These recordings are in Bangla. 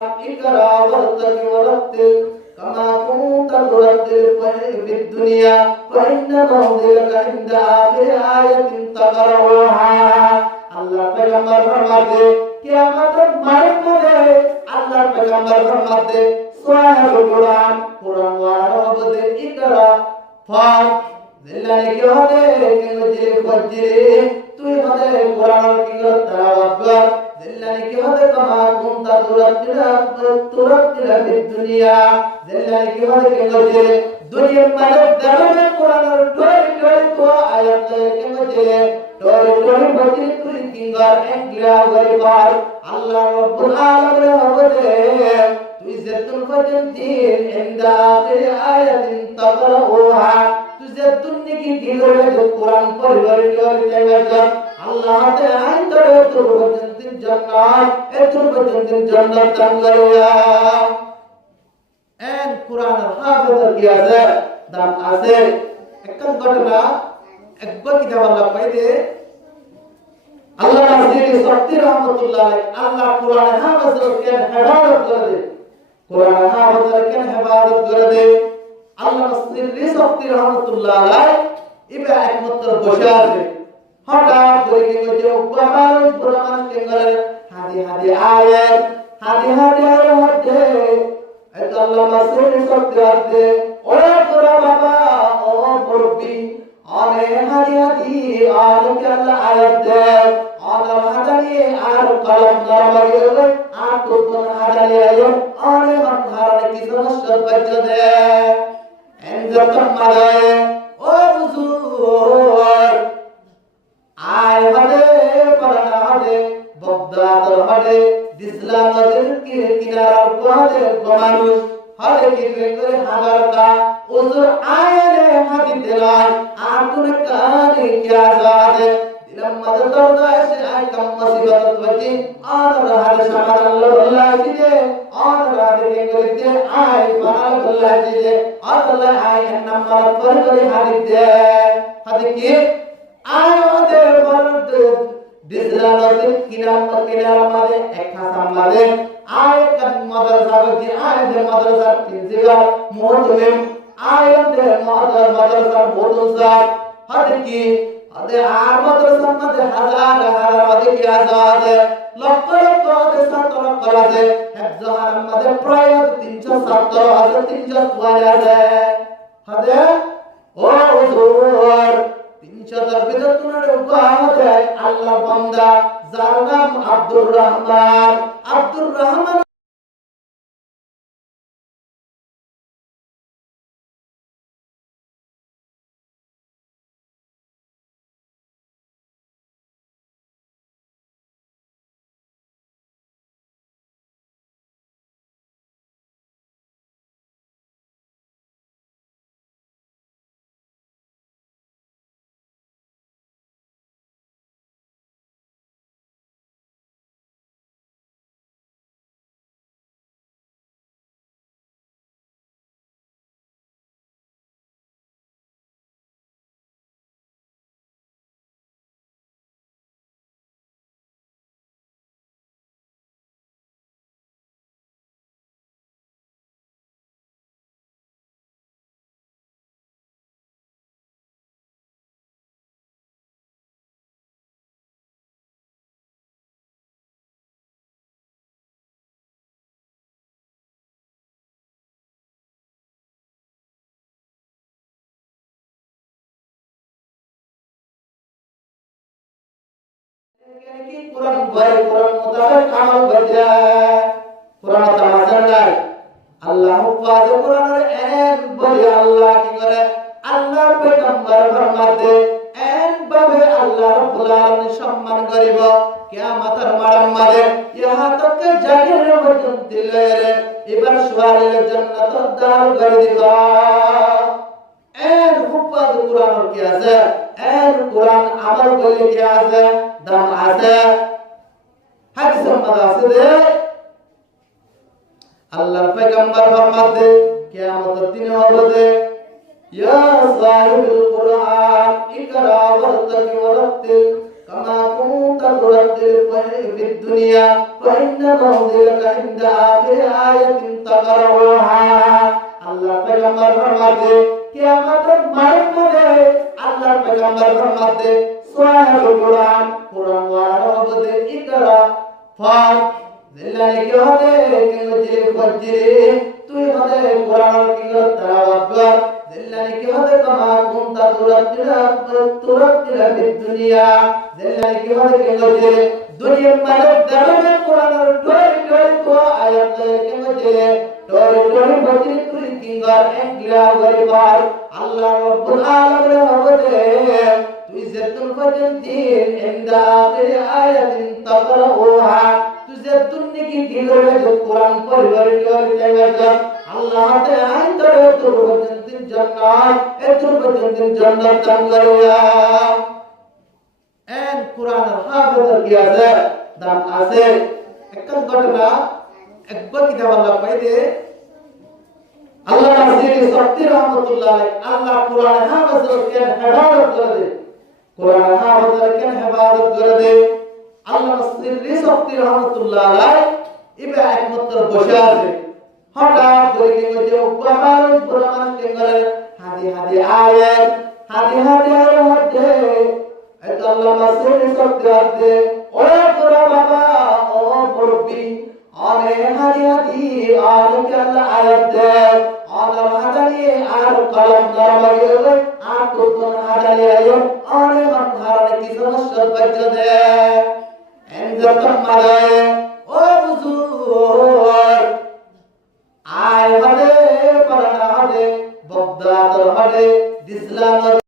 اقرأ وارتق ورتل كما كنت ترتل في الدنيا فإن موضعك عند آخر آية تقرأها আল্লাহ পয়গম্বর ফরমাতে কিয়ামতের মাঠে আল্লাহ পয়গম্বর ফরমাতে সূরা কুরআন কুরআন ওয়ালা বদে ইকরা পড় দিল্লানি কি হবে কেন যে ফজরে তুই হবে কুরআন কি তেলাওয়াত কর দিল্লানি কি হবে কমা কুনতা তুরাতিলা দুনিয়া দিল্লানি কি হবে কেন যে দুনিয়ার মাঝে দাঁড়াবে কুরআনের টোরি তো আয়াত কেন যে টোরি বজে তুই কিংগার একলা গরিবার আল্লাহ রাব্বুল আলামিন হবে তুই যেতুল ফজর ইনদা আখির আয়াতিন তাকরাউহা তুই যেতুল নিকি গিলরে কুরআন পড়িবার করিতে আল্লাহ তে আইন ধরে তোর পর্যন্ত জান্নাত এতর পর্যন্ত জান্নাত দান করিয়া এন কুরআনের হাফেজের কি আছে দাম আছে একটা ঘটনা একবার কি দেওয়া পাইতে আল্লাহ নাজির সত্যি রহমাতুল্লাহ আল্লাহ কুরআনের হাফেজের কেন হেফাজত করে দে কুরআনের হাফেজের কেন হেফাজত করে দে আল্লাহ নাজির সত্যি রহমাতুল্লাহ ইবা একমাত্র বসে আছে হঠাৎ করে কি যে উপমার পুরামান কেঙ্গলের হাদি আয়াত আয়ার মধ্যে এত আল্লাহ নাজির সত্যি আছে ওরে পুরা বাবা ও মুরব্বি আরে হাদি আলোকে আল্লাহ আয়াত দে আল্লাহ হাদানি আর কলম দরবারে আর কোন হাদানি আলো আরে মাথার কি সমস্যা বাজে দে এনজত মারায় ও হুজুর আয় হদে পরানা হদে বগদাদ হদে দিসলা নদীর কিনারার কোহাদে মানুষ হদে কি করে হাগারকা হুজুর আয়নে হাদি দিলাই আর তুনে কানে কি আজাদ দিলাম মদদ দরদা এসে আয় কম মুসিবত বজি আর রাহাদ শামার আল্লাহ জিদে আর রাহাদ কে করে দে আয় বানাল আল্লাহ জিদে আর আল্লাহ আয় নাম্বার করে হাদি দে হাদি কি আয় ওদের বলদ দিসলা নদীর কিনারা মাঝে এক খাসা মাঝে আয় কান মাদ্রাসা কি আয় দে মাদ্রাসা প্রিন্সিপাল মুহতামিম আয় দে মাদ্রাসা বোর্ডসা হাদি কি আদে আর মাদ্রাসা মাঝে হাজার মাঝে কি আজাদ লক্ষ লক্ষ ছাত্র কলেজে একজনের মাঝে প্রায় 370,300 আছে হাদে ও হুজুর 300 ভিতর তোমার উপহার আল্লাহ বান্দা যার নাম আব্দুর রহমান কি কুরআন মোতাবেক আমল করে কুরআন তামাজান নাই আল্লাহ পাক কুরআনের এক বলে আল্লাহ কি করে আল্লাহর পয়গম্বর ফরমাতে এক ভাবে আল্লাহ রাব্বুল আলামিন সম্মান করিব কিয়ামতের মাঠে ইহা তক জাগির পর্যন্ত দিলে এবার সুয়ারের জান্নাতের দ্বার করে দিব এর হুফাজ কুরআন কি আছে এর কুরআন আমল বলে কি আছে দাম আছে হাদিসের মধ্যে আছে যে আল্লাহর পয়গম্বর ফরমাতে কিয়ামতের দিনে হবে ইয়া সাহিবুল কুরআন ইকরা ওয়ারতাকি ওয়ারতিল কামা কুনতা তুরাতিল ফি দুনিয়া ফাইন্না মাউযিলাকা ইনদা আখিরি আয়াতিন তাকরাউহা আল্লাহ পয়গম্বর ফরমাতে কিয়ামতের মাঠে আল্লাহ পয়গম্বর ফরমাতে সূরাতুল কুরআন কুরআন ওয়ালা হবে ইকরা ফার দিল্লানি কি হবে কিংবা জিল ফজরে তুই হবে কোরআন কিংবা তেলাওয়াত কর দিল্লানি কি হবে কামা কুনতা তুরাতিলা দুনিয়া দিল্লানি কি হবে কিংবা জিল দুনিয়ার মানে দারুণ কোরআনের টোরি তো আয়াত কিংবা জিল টোরি ফজরে তুই কিংবা একলা গরিবার আল্লাহ রাব্বুল আলামিন হবে তুই জাতুল ফজর দিন ইনদা আখিরি আয়াতিন তাকরাউহা तुझे तुन्नी की गिलोरे जो कुरान पर गरी तेगा अल्लाह ते आइन तरे तुरबजंतिन जन्नत ए तुरबजंतिन जन्नत तंगरिया एन कुरान हाफिज किया से दाम आसे एकन घटना একবার কি দেওয়া আল্লাহ পাইদে আল্লাহ নাসিরি শক্তি রহমাতুল্লাহ আল্লাহ কুরআন হাফিজ কেন হেফাজত করে দে কুরআন হাফিজ কেন হেফাজত করে দে আল্লাহ নাসিরি শক্তি রহমাতুল্লাহ আলাইহি ইবা একমাত্র বসে আছে হঠাৎ করে কি যে উপমার পুরামান কেঙ্গলে হাদি আয়াত আয়ার মধ্যে এত আল্লাহ নাসিরি শক্তি আছে ও তোরা বাবা ও মুরব্বি আরে হাদি আর কি আল্লাহ আয়াত দে আর হাদানি আর কলম দরবারে আর তো হাদানি আয়ো আরে মাথারে কি সমস্যা বাজে দে এনজতম মারায় ও হুজুর আয় হদে পরনা হদে বগদাদ হদে ইসলাম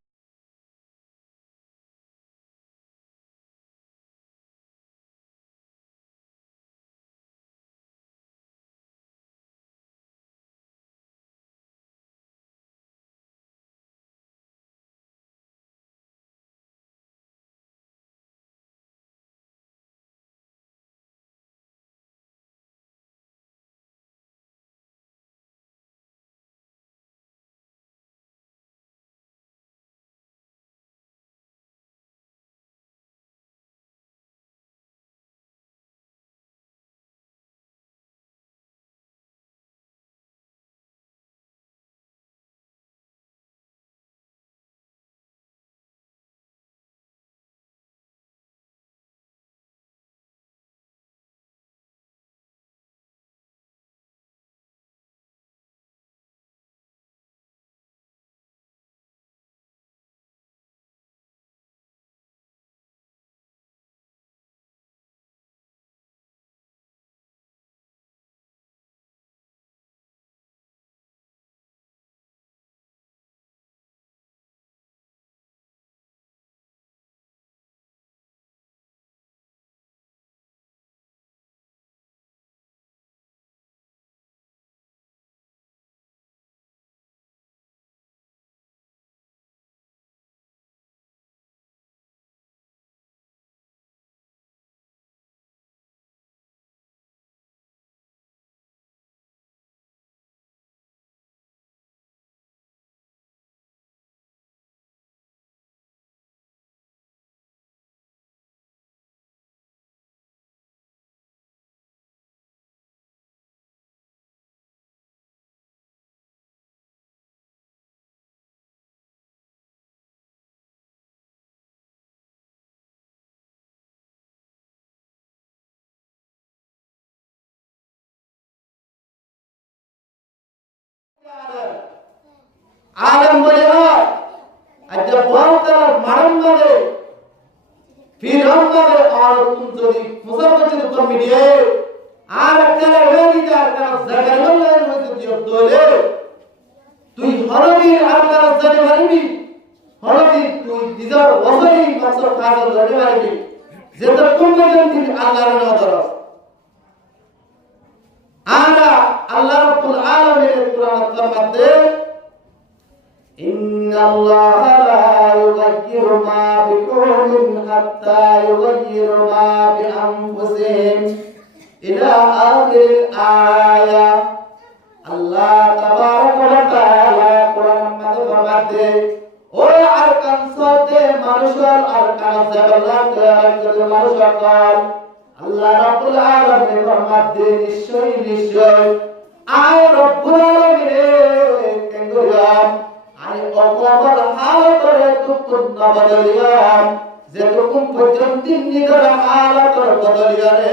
आलम बने अच्छा बहुत मरम बने फिर हम बने और तुम जोड़ी मुसलमान जो तुम मिले आर करे वे नहीं जा कर जगह में नहीं होते जो दोले तू हरवी आर कर जने वाली हरवी तू दिजार वसरी मकसद खास जने वाली जेतर तुम में दिन अल्लाह ने नजर आना अल्लाह रब्बुल आलमीन कुरान फरमाते إن الله لا يغير ما بقوم حتى يغيروا ما بأنفسهم إلى آخر الآية الله تبارك وتعالى قرآن ماذا فرماته ও আরকান সাথে মানুষের আরকান জাগালাতে আরকান মানুষের কাল আল্লাহ রাব্বুল আলামিন ফরমাতে নিশ্চয় নিশ্চয় আয় রব্বুল আলামিন কেঙ্গুরাম আয় অকবর হালতরে তুকুন বদলিয়াম যে তুকুন পর্যন্ত নিদর হালতর বদলিয়ারে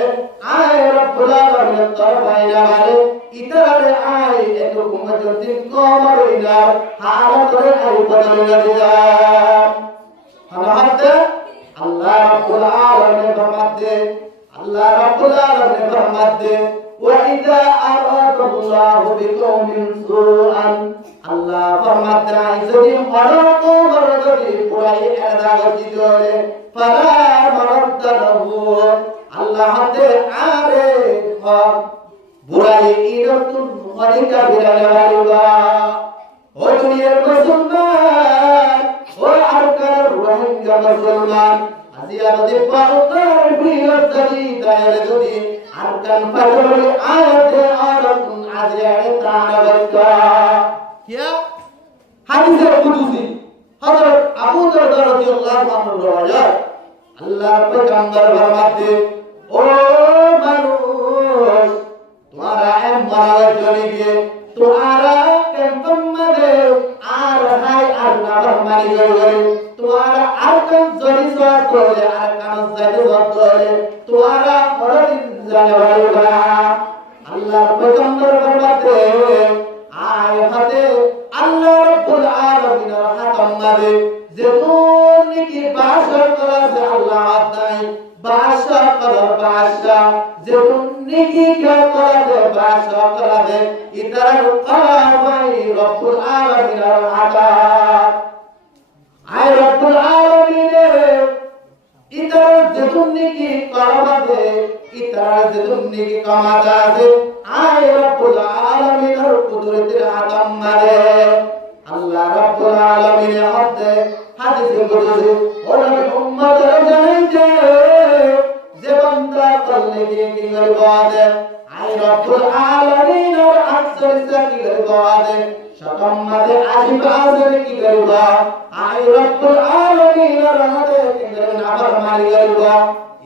আয় রব্বুল আলামিন তোর ভাইরা মানে ইতারে আয় এতুকুন পর্যন্ত কমরিনা হালতরে আয় বদলিয়াম হানাতে আল্লাহ রাব্বুল আলামিন ফরমাতে আল্লাহ রাব্বুল আলামিন ফরমাতে ওয়াইদা আরাদাল্লাহু বিকওমিন সুআন আল্লাহ ফরমাতে যদি মরকো মরদি পুরাই এদা গজিদরে ফালা মারাদাহু আল্লাহ তে আরে বুরাই ইরতুন খরিকা বিরালাবা ও দুনিয়ার মুসলমান ও আরকার রোহিঙ্গা মুসলমান আজিয়া যদি পাউতার প্রিয় যদি দায়রে যদি আরকান পাগল আয়াতে আরাতুন আজিয়া তানাবাকা কিয়া হাদিসে কুদুসি হযরত আবু দারদা রাদিয়াল্লাহু আনহু রাওয়ায়াত আল্লাহর পয়গম্বর ফরমাতে ও মানুষ তোমারা মারা জলিগে তোমারা কেমতমদে আর হাই আর না মারি গরে তোমারা আর কোন জরি সওয়াত করে আর কান জায়দে করে তোমারা মরদিন জানবারবা আল্লাহর পয়গম্বর ফরমাতে আয় হাতে আল্লাহ রাব্বুল আলামিনের হাকামে যে কোন কি বাসা করা যে আল্লাহ তাই বাসা করা বাসা যে কোন কি করা যে বাসা করা যে ইতার কামাই রব্বুল আলামিনের হাকাম আয় রব্বুল আলামিনের ইতার যে কোন কি করা যে ইতার যে কোন কি কামাতা আছে আয় রব্বুল আলামিনের কুদরতের হাকাম মারে আল্লাহ রাব্বুল আলামিনের হাতে হাদিসে বলেছে ওরে উম্মতের জানেন যে বান্দা করলে কি করবে আই রব্বুল আলামিনের আকসর কি করবে সকামতে আশিবাসে কি করবে আই রব্বুল আলামিনের হাতে কি করবে আবার মারি করবে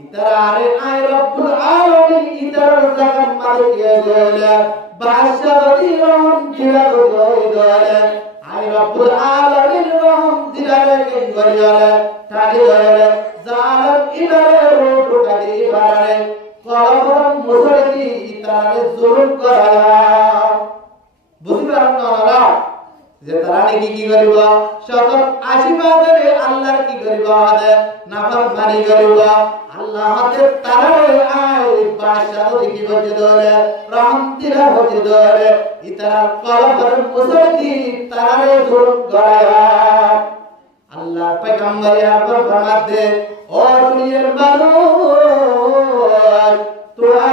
ইতারে আই রব্বুল আলামিন ইতার জাগাত মারি দিয়ে বাদশা দিরম জিরা দইদলে আই রব্বুল আলামিন রহম দিলারে কে গরিয়ালে টাড়ি গরিয়ালে জালাম ইবারে রোটো কাদি ইবারে কলম মুসরদি ইতারে জুলুম করা বুঝিবার না যে তারা নাকি কি করিব সকল আশীর্বাদে আল্লাহর কি করিব নাফরমানি করিব আল্লাহ হাতে তারারে আয় বাদশা দেখি বজে ধরে রহমতিরা বজে ধরে ইতারা কলম মুসরদি তারারে জুলুম করা আল্লাহ পয়গম্বর আবার ফরমাতে ও দুনিয়ার মানুষ তোরা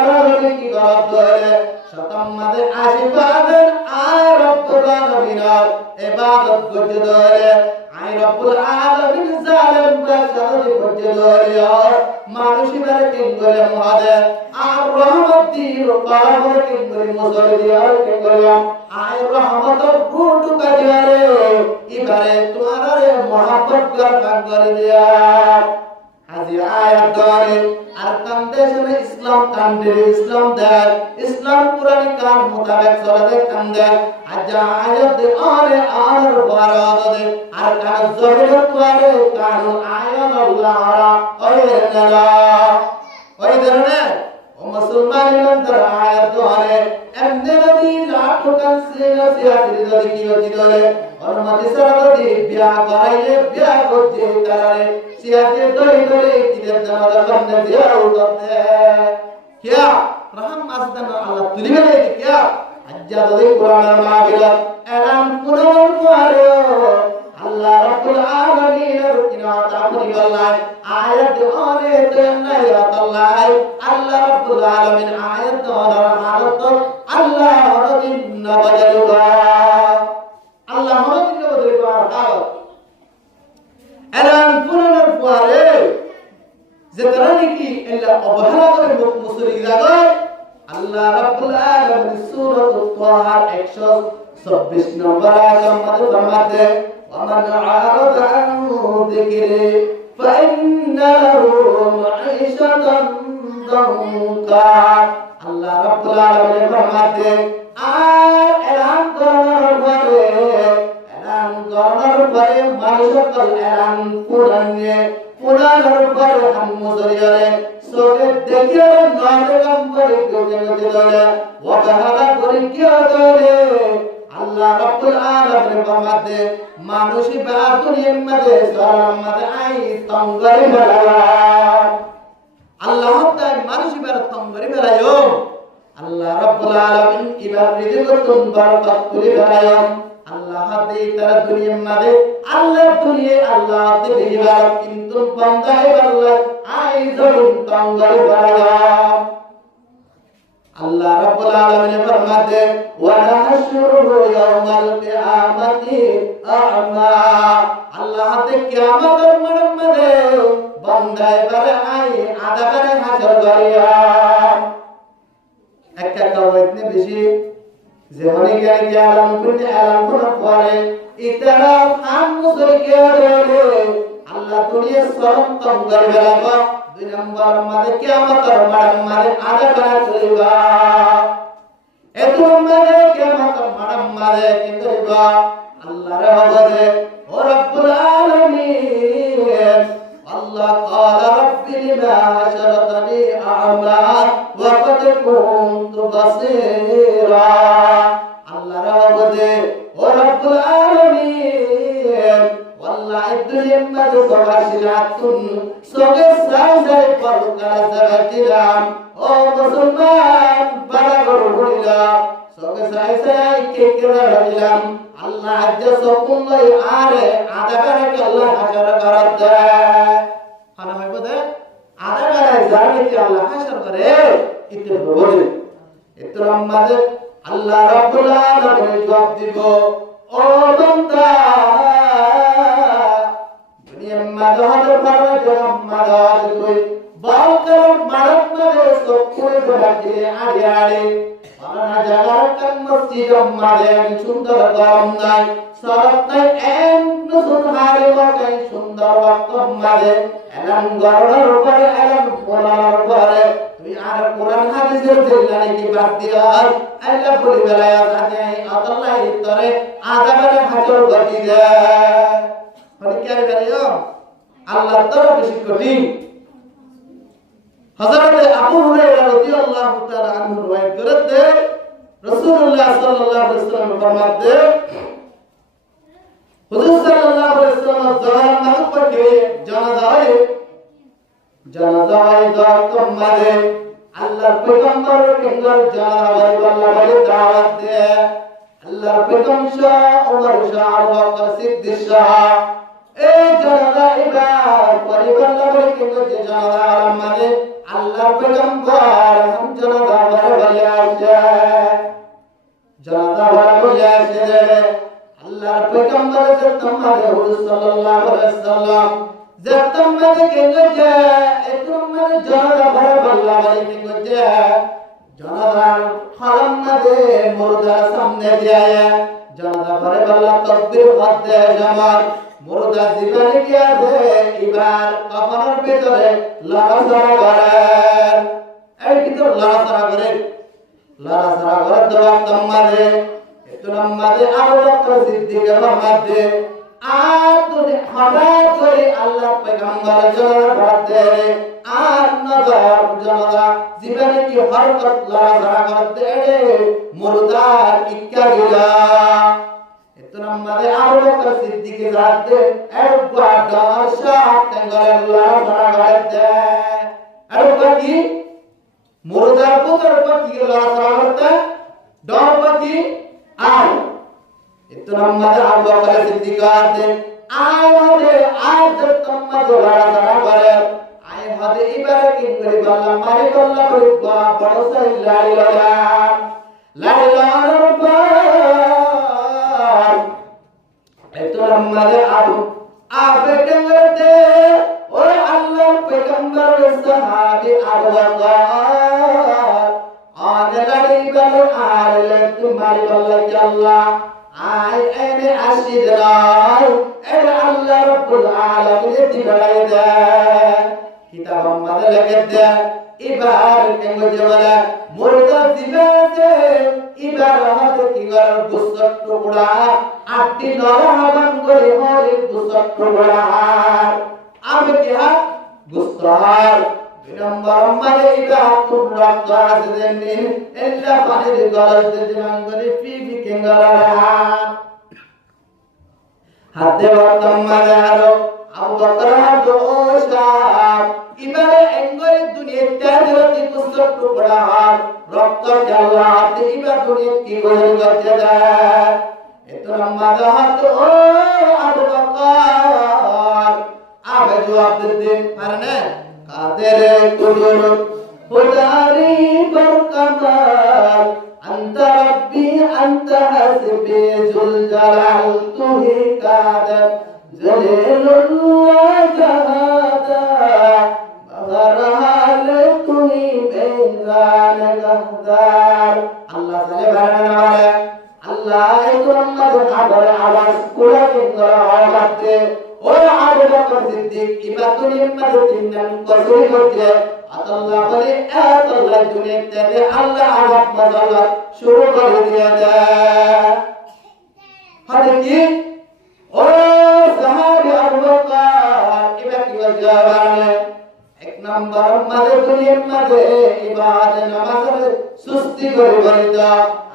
কি করতে শতম্মাদের আশীর্বাদের আর রব্বুল আলামিনের ইবাদত করতে ধরে আই রব্বুল আলামিন জালেম বাদশাহী করতে ধরে মানুষের কিংবলে মহাদে আর রহমত দির কলম কিংবলে মুসলদি আর কিংবলে আই রহমত ফুটু কাজিয়ারে ইবারে তোমারে মোহাব্বত করে দিয়া আজি আয়াত ধরে আর কান্দেশনে ইসলাম কান্দে ইসলাম দেয় ইসলাম কুরআন কার মোতাবেক চলে কান্দে আজা আয়াত আরে আর বারাদে আর কান জমির তোরে কান আয়াত আল্লাহ ওই নেলা ওই ধরনে ও মুসলমানের ধর আয়াত ধরে এমনে নদী লাখ কাছে নসিয়াত যদি কি হতি ধরে और मदिसरा दी ब्याह कराइले ब्याह করতে তারে সিয়াতে দই দই কিদের জামালা বন্ধ দিয়া উঠতে क्या रहम आसदन अल्लाह तुलिबे क्या अज्जा दई कुरान मागिला एलान कुरान पारो अल्लाह रब्बुल आलमीन रुकिना तामरी अल्लाह आयत ओने तन्नया अल्लाह अल्लाह रब्बुल आलमीन आयत और हालत अल्लाह रदिन बदलुगा আল্লাহ আমাদের বদলে করার হাল এলান পুরানোর পরে যে তারা নাকি আল্লাহ অবহেলা করে মুসলিম জায়গায় আল্লাহ রাব্বুল আলামিন সূরা তাহা 126 নম্বর আয়াত মধ্যে ফরমাতে ওয়ামান আরাদা আন যিকরি ফাইন্না লাহু মাঈশাতান মুনকার আল্লাহ রাব্বুল আলামিন ফরমাতে আর এলান করার পরে মানুষ সকল এলান পুরানোর পরে হাম্মুজরিয়রে সোগে দেখে নরে কম্পরে গজে দলে ওয়াহারা করে কি দলে আল্লাহ রাব্বুল আলামিন ফরমাতে মানুষই বাতুরির মধ্যে সালাম মধ্যে আই তঙ্গরে বেলা আল্লাহ তাই মানুষই বার তঙ্গরে বেলায়ো আল্লাহ রাব্বুল আলামিন ইবার রিজিকতুন বারাকাত করে বেলায়ো আল্লাহ দে তারা দুনিয়ার মধ্যে আল্লাহ দুনিয়া আল্লাহ দে বিবার কিন্তু বান্দাই আল্লাহ আই জরুন তঙ্গরে বেলায়ো আল্লাহ রাব্বুল আলামিন ফরমাতে ওয়া নাহশুরু ইয়াওমাল কিয়ামাতি আ'মা আল্লাহ তে কিয়ামতের মধ্যে বান্দায় বারে আই আদাবারে হাসর করিয়া একটা কাওয়াইতনে বেশি যেমনি জ্ঞানী আলম কোন পরে ইতারা খান মুসরি রে আল্লাহ দুনিয়া সরম তঙ্গর বেলাবা দুই নম্বর মাঝে কিয়ামতের মাঝে আদাবারে চলিবা এতো মাঝে কিয়ামতের মাঝে কি করিবা আল্লাহর হযরতে ও রব্বুল আলামিন আল্লাহ قال رب لما حشرتني أعمى وقد كنت بصيرا আল্লাহর হযরতে ও রব্বুল আলামিন والله الدنيا ما تسواشياتن سوগে সাইজাই পরকাল জাগাতিলাম ও মুসলমান বড় গড়ুড়িলা সবে সাইজাই কে কেরা দিলাম আল্লাহ আজ সকুল্লাই আরে আদাবারে আল্লাহ হাজার করতে খানা হইব দে আদাবারে জানি কি আল্লাহ হাজার করে ইতে বলে ইতরাম মাঝে আল্লাহ রাব্বুল আলামিন জবাব দিব ও বান্দা দুনিয়ার মাঝে হতে পারে জম্মাদার কই বালকার মারত মাঝে সকুলে ধরে আড়ে আড়ে পানা জাগার কান মসজিদ মাঝে সুন্দর গরম নাই সরব নাই এন নসুন হারে বাকাই সুন্দর ওয়াক্ত মাঝে এলাম গরর উপরে এলাম কোরআনের উপরে তুই আর কোরআন হাদিসের দিলানি কি বাদ দিয়ার আল্লাহ বলি বেলায় আছে আল্লাহ ইতরে আদাবের হাজর গতি দে মানে কি আর করিও আল্লাহ তো বেশি কঠিন হযরত আবু হুরায়রা রাদিয়াল্লাহু তাআলা আনহু রওয়ায়াত করতে রাসূলুল্লাহ সাল্লাল্লাহু আলাইহি ওয়াসাল্লাম ফরমাতে হুজুর সাল্লাল্লাহু আলাইহি ওয়াসাল্লাম জানান নামাজ পড়ে জানাজায় দাওয়াত মারে আল্লাহর পয়গম্বর কিংবার জানাজায় আল্লাহ বলে দাওয়াত দে আল্লাহর পয়গম্বর শাহ ওমর শাহ আবু বকর সিদ্দিক শাহ এই জানাজা ইবার পরিবার লাগে কিংবা যে জানাজা মানে আল্লাহর পয়গম্বর হাম জানাজা বলে আসে জানাজা বলে আসে আল্লাহর পয়গম্বর যে তোমাদের হুজুর সাল্লাল্লাহু আলাইহি ওয়াসাল্লাম যে তোমাদের কিংবা যে তোমাদের জানাজা বলে কিংবা যে জানাজার হারাম মাঝে মুর্দার সামনে দিয়ে জানাজা বলে তাকবীর করতে জামাত মুর্দা জীবনে কি আছে এবার কবরের ভিতরে লড়াছড়া করেন এই কিন্তু লড়াছড়া করেন দেওয়া তোমাদের একটু নামাজে আবু বকর সিদ্দিকের মধ্যে আর তুমি হঠাৎ করে আল্লাহ পয়গম্বর জানাজা পড়তে আর নজর জানাজা জীবনে কি হরকত লড়াছড়া করতে মুর্দার ইক্কা গিলা নামাজে আবু বকর সিদ্দিক রাতে একবার দর্শক তেঙ্গলে লড়াছড়া করতে আর কি মুর্দার পুত্র কি লড়াছড়া করতে ডর কি আর নামাজে আবু বকর সিদ্দিক রাতে আয় হদে আজ তোমাদের লড়াছড়া করে আয় হদে এবারে কি করি বললাম মারি বললাম বড় সাই লাড়ি লাড়ার এতো আমাদের আবু আবে কেমতে ও আল্লাহ পয়গম্বর সাহাবী আবু বকর আনে লাড়ি বলে আলে তোমারি বলে আল্লাহ আয় এনে আসিদ রাই এ আল্লাহ রাব্বুল আলামিন দিবাই দে কিতাব আমাদের লেগে দেয় এবার কেন বলে মুর্দা দিবাতে এবার আমাদের কি করার গুসত টুকরা আটটি নরহাবান করে হরে গুসত টুকরা আমি কি হাত গুস্তহার বিনম্বর মানে এটা তোমরা কাজ দেন এল্লা পানির গলাস দেন করে ফি কেঙ্গারা হাতে বর্তম মাজারো আবু বকর দোষা ইবারে এঙ্গরে দুনিয়াতে তাজরতি কুসর টুকরা রক্ত জালাতে ইবা দুনিয়া কি করে গজে যায় এত লম্বা হাত ও আবু বকর আবে জবাব দিতে পারে কাদের কুদুর খুদারি বরকমাল أنت ربي أنت حسبي ذو الجلال তুহি কাদের جليل وجهادا بغرهال তুহি বেজান গহদার আল্লাহ সালে বানানে আল্লাহ তোমার আবার আওয়াজ কুলা কিংরা আওয়াজে ও আবু বকর সিদ্দিক ইবাতুল হিম্মত তিনজন কসুরি করছে আল্লাহ বলে আল্লাহ দুনিয়াতে আল্লাহ আওয়াজ মাজালা শুরু করে দিয়ে দেয় হঠাৎ কি ও সাহাবী আবু বকর এবার কি বলছে এক নম্বর মাঝে দুনিয়ার মাঝে ইবাদত নামাজের সুস্তি করে বলিতা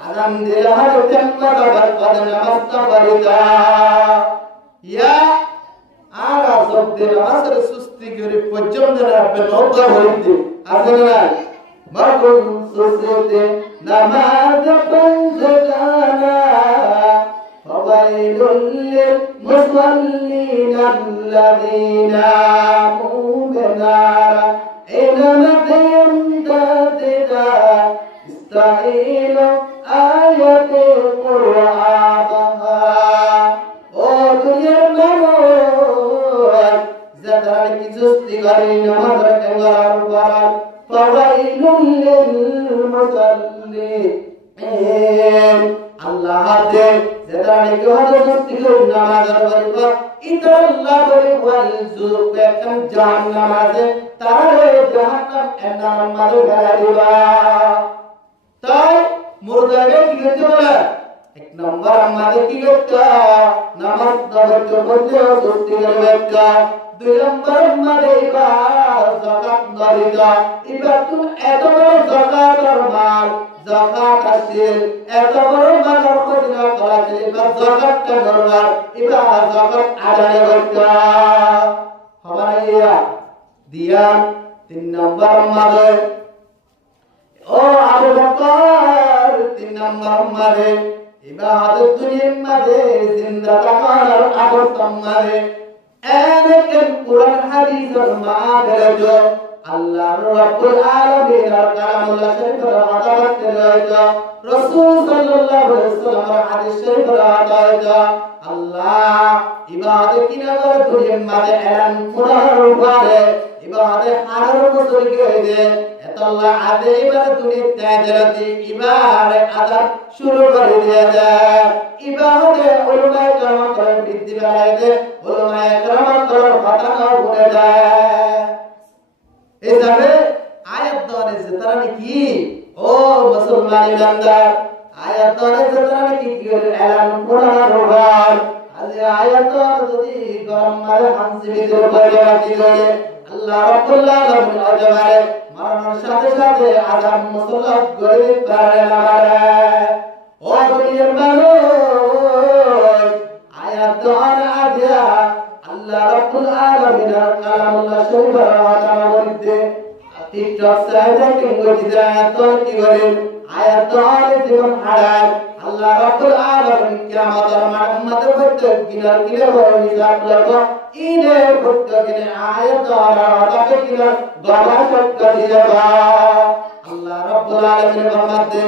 আরাম দিল হর তেম্মত বরকত নামাজটা বলিতা ইয়া আর সবদের নামাজের সুস্তি করে পর্যন্ত রাখবে নৌকা বলিতে আসলে না মারকুম সুস্তি নামাজ পঞ্জগানা فويل للمصلين الذين قاموا بنار إنما يمتددا استعينوا آية القرآن ও দুনিয়ার মানুষ যারা কি সুস্তি করে নামাজ পড়ার পর فويل للمصلين আল্লাহ হাতে যারা নাকি হযরত মুস্তিকুর নামাজ পড়বে ইদা আল্লাহ বলে ওয়াল যুকাম জাহান্নাম আছে তারে জাহান্নাম এন্নাম মারে গাড়িবা তাই মুরদাকে কি করতে বলে এক নম্বর আমাদের কি করতে নামাজ পড়তে পড়তে সুস্তি করবে দুই নম্বর আমাদের ইবাদত যাকাত নরিদা ইবাদত এত বড় যাকাতের মাল যাকাত আসিল এত বড় মালের খরচ করা ছিল এবার যাকাতটা দরকার এবার যাকাত আদায় করতে হবাইয়া দিয়া তিন নম্বর আমাদের ও আবু বকর তিন নম্বর আমাদের ইবাদত দুনিয়ার মাঝে জিন্দা থাকার অবস্থা মাঝে এনেকেন কুরআন হাদিসের মাঝে আল্লাহ রাব্বুল আলামিন আর কালামুল্লাহ শরীফের আদালত রয়েছে রাসূল সাল্লাল্লাহু আলাইহি ওয়াসাল্লামের হাদিস শরীফের আদালত আল্লাহ ইবাদত কিনার দুনিয়ার মাঝে এলান করার উপরে ইবাদত হাজার বছর গিয়ে এত আল্লাহ আদে ইবাদত দুনিয়ার তাজরাতি ইবাদত আদাব শুরু করে দিয়ে দেয় ইবাদত উলামায়ে কেরাম করেন বৃদ্ধি বাড়ায় দেয় উলামায়ে কেরাম করেন ফাতানা বলে দেয় এভাবে আয়াত দ্বারা তারা কি ও মুসলমান ইমানদার আয়াত দ্বারা তারা কি এলান করার রোগার আজ আয়াত যদি গরম মারে হানসি ভিতরে পড়ে রাখি করে আল্লাহ রাব্বুল আলামিন আজমারে মারার সাথে সাথে আযাব মুসল্লাত করে পারে না মারে ও দুনিয়ার মানুষ আয়াত দ্বারা আদিয়া আল্লাহ রাব্বুল আলামিন কালামুল্লাহ শরীফের আয়াত মধ্যে টিকটক সাইডে কিংবা জিদায়াত কি করে আয়াত আলে জীবন হারায় আল্লাহ রাব্বুল আলামিন কিয়ামতের মাঠে উম্মতের প্রত্যেক গিনার গিলে বড় হিসাব লাগবে ইনে প্রত্যেকদিন আয়াত আলাকে গিনার গলা শক্ত দিয়ে বা আল্লাহ রাব্বুল আলামিন ফরমাতে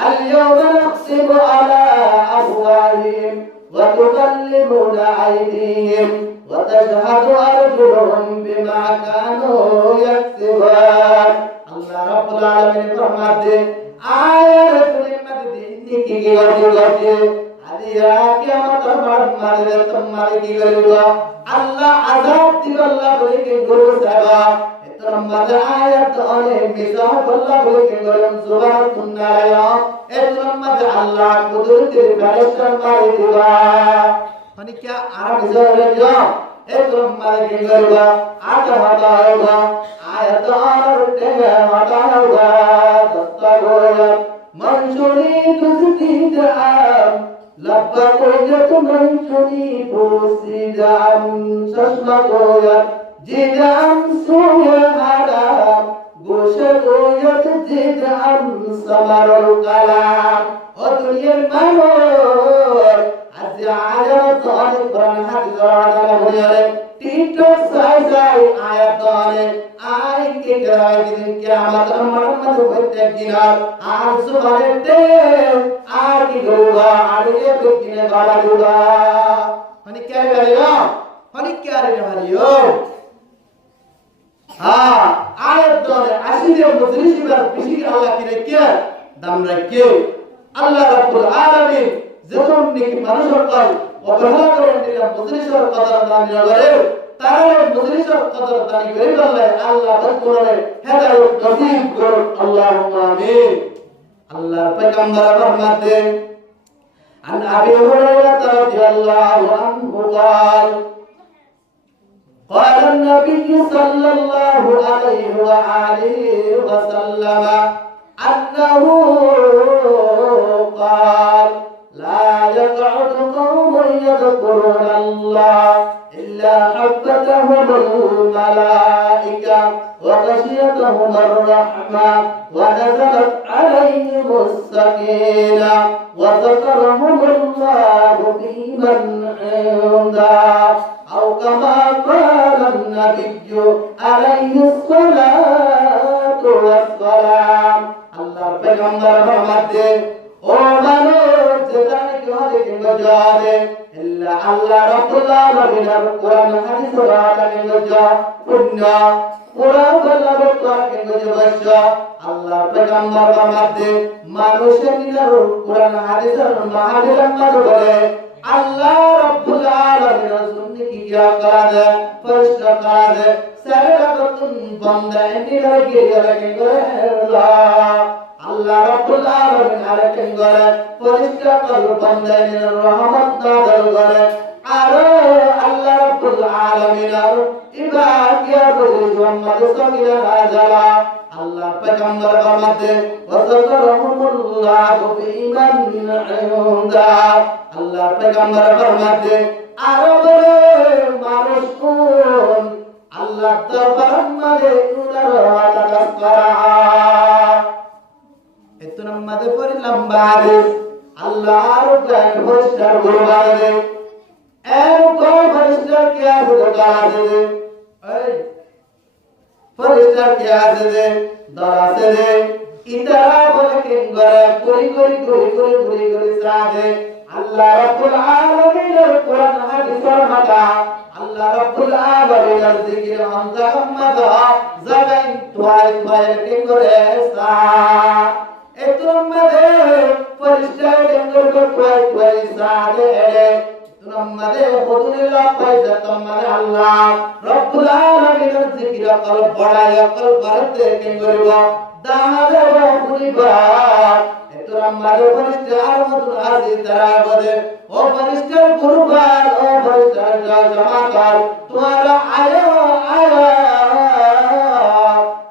আল ইয়াওমা নাকসিবু আলা আফওয়াহিহিম ওয়া তুকাল্লিমুনা আইদিহিম وتشهد أرجلهم بما كانوا يكسبون الله رب العالمين فرماتے آیت نعمت دینی کی گوتی আদিয়া কিয়ামত মারমারে তোমারে কি করিব আল্লাহ আযাব দিব আল্লাহ বলে কি গুরু সাহেব এত নম্বরে আয়াত অনেক মিজাহ আল্লাহ বলে কে গরম জুবান তুনায়া এক নম্বরে আল্লাহ কুদরতের ফেরেশতা মারি দিবা মানে কি আর মিজাহ রে যা এক নম্বরে কে গরবা আটা হটাওগা আয়াত আর টেগে হটাওগা দস্তা গোয়া মনসুরি তুজতি জাম লব্বা কোয়ত মনসুরি পুসি জাম চশমা গোয়া জিদাম সুয়া হারাম গোশে গোয়ত জিদাম সামারুল কালাম ও দুনিয়ার মানুষ আজ আয়াত অনেক কোরআন হাদিস রানা বলে টিকটক সাই আয়াত অনেক আই কে গায় দিন কিয়ামত মুহাম্মদ প্রত্যেক দিন আর সুবহানাতে আর কি গোবা আর এ কিনে গালা গোবা মানে কে গালিও মানে কে আরে গালিও আয়াত দরে আসিরে মুজরিসিবার বেশি আল্লাহ কি রেখে দাম রেখে আল্লাহ রাব্বুল আলামিন যখন নাকি মানুষের কাল অবহেলা করেন দিলা মুজরিসের কদর দান করে তারা মুজরিসের কদর দান করে আল্লাহ বলে হেদায়েত নসিব করুন আল্লাহুম্মা আমিন আল্লাহ পয়গম্বর ফরমাতে আন আবি হুরায়রা রাদিয়াল্লাহু আনহু قال قال النبي صلى الله عليه وآله وسلم أنه قال لا يقعد قوم يذكرون الله إلا حفتهم الملائكة وغشيتهم الرحمة ونزلت عليهم السكينة وذكرهم الله في من عنده أو كما قال النبي عليه الصلاة والسلام الله پیغمبر فرماتے او মানুষ যেখানে কেউ দেখে গজারে ইল্লা আল্লাহ রাব্বুল আলামিন কোরআন হাদিস রাখানে গজা পুণ্য কোরআন বলা বলতে গজা আল্লাহ পেগম্বর ফরমাতে মানুষের নিরার কোরআন হাদিসের মাহাদিরাম বলে আল্লাহ রাব্বুল আলামিন সুন্নি কি কিয়া করা দে ফরিস্তা করা দে সারা বতুন বান্দা নিরার গিয়ে রাখে আল্লাহ রাব্বুল আলামিন আরেকজন করে ফরিস্তা কর বান্দা নিরার রহমত নাযিল করে আর আল্লাহ রাব্বুল আলামিন আর ইবাদিয়া বলে মুহাম্মদ সাল্লাল্লাহু আলাইহি ওয়াসাল্লাম আল্লাহ পয়গম্বর ফরমাতে ওয়াসাল্লাহুল্লাহু বিমান ইনদা আল্লাহ পয়গম্বর ফরমাতে আর বলে মানুষ কোন আল্লাহ দরবার মাঝে উনার আলাদা করা এত নামাজে পড়ি লম্বা হাদিস আল্লাহর গান ফরিস্তার গুরবানে এর কোন ফরিস্তার কি আছে দরকার এই ফরিস্তার কি আছে যে দরাসে যে ইতারা বলে কিন করে করি সাদে আল্লাহ রাব্বুল আলামিনের কোরআন হাদিসের মাথা আল্লাহ রাব্বুল আলামিনের জিকির হামজা মাথা জাগাই তোয়াই কিন করে সা এত মধ্যে ফরিস্তার কিন করে তোয়াই সাদে তোমাদের খুদুল্লাহ পয়সা তোমাদের আল্লাহ রব্বুল আলামিনের জিকির কর বড়াই কর করতে কেন করব দাহারে বুলিবা এতো আমাদের পরিষ্কার মতন আজি তারা বলে ও পরিষ্কার কুরবান ও পরিষ্কার জামাকার তোমারা আয়ো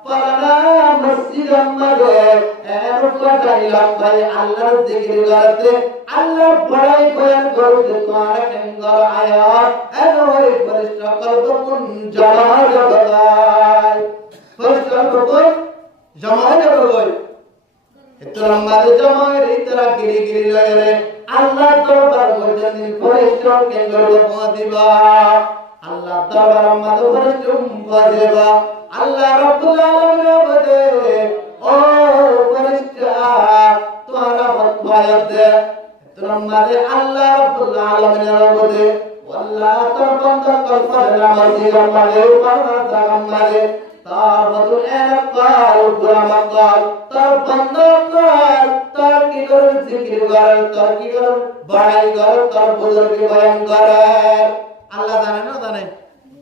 পরনা মসজিদ আমাদের ভাই আল্লাহর জিকির করতে আল্লাহ বড়াই বয়ান করতে তোমার কেঙ্গর আয়াত এনই পরিষ্কার করতে কোন জমা জগতায় পরিষ্কার করতে জমা জগতায় এত লম্বাতে জমা রিতরা গিরি লয়ে আল্লাহ দরবার করতে পরিষ্কার কেঙ্গর দিবা আল্লাহ দরবার আমাদের পরিষ্কার দিবা আল্লাহ রাব্বুল আলামিন বলে ও পরিষ্কার তোমারা বদবায়তে তোমারে আল্লাহ রাব্বুল আলামিনের বলে আল্লাহ তোর বান্দা কলফারে নামাজি আমাদের পানা জাগামারে তার বদু এরকাল গুরামাকাল তোর বান্দা কর তোর কি করে জিকির কর তোর কি করে বড়াই কর তোর বুজুর্গি বয়ান কর আল্লাহ জানে না জানে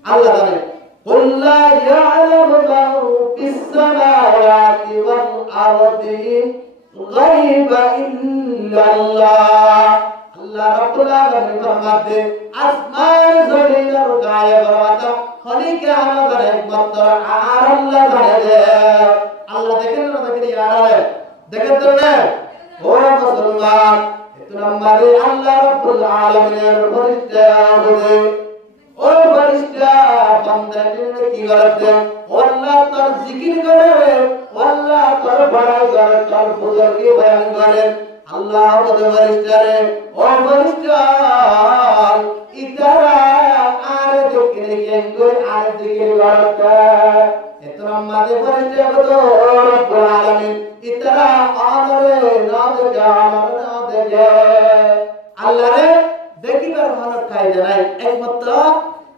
আল্লাহ জানে قل لا يعلم من في السماوات والأرض الغيب إلا الله আল্লাহ রাব্বুল আলামিন ফরমাতে আসমান জমিনের গায়ে বরাতা খলিকা আমাদের একমাত্র আর আল্লাহ জানে আল্লাহ দেখেন না দেখেন ইয়ারে দেখেন তো না ও মুসলমান এত নম্বরে আল্লাহ রাব্বুল আলামিনের ফরিস্তা বলে ও ফরিস্তা বান্দাকে কি করতে আল্লাহ তার জিকির করে আল্লাহ তার বড়াই করে তার বুজুর্গি বয়ান করে আল্লাহ বলে ফরিস্তারে ও ফরিস্তা ইতারা আর দেখে কেঙ্গো আর দিকে করতে এত নম্বরে ফরিস্তা বলে ও রব্বুল আলামিন ইতারা আদরে না দেখে আল্লাহ রে দেখিবার ভালো কায়দা নাই একমাত্র